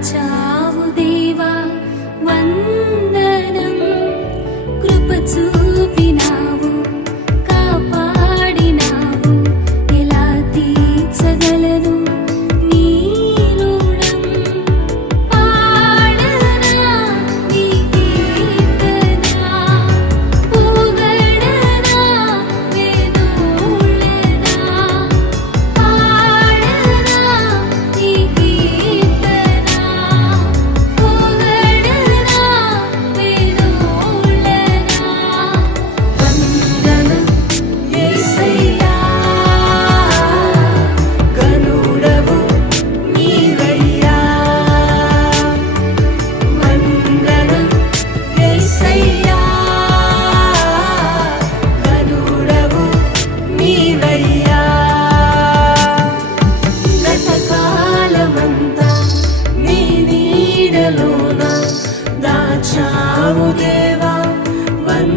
家。గుహలోన దాచావు Deva one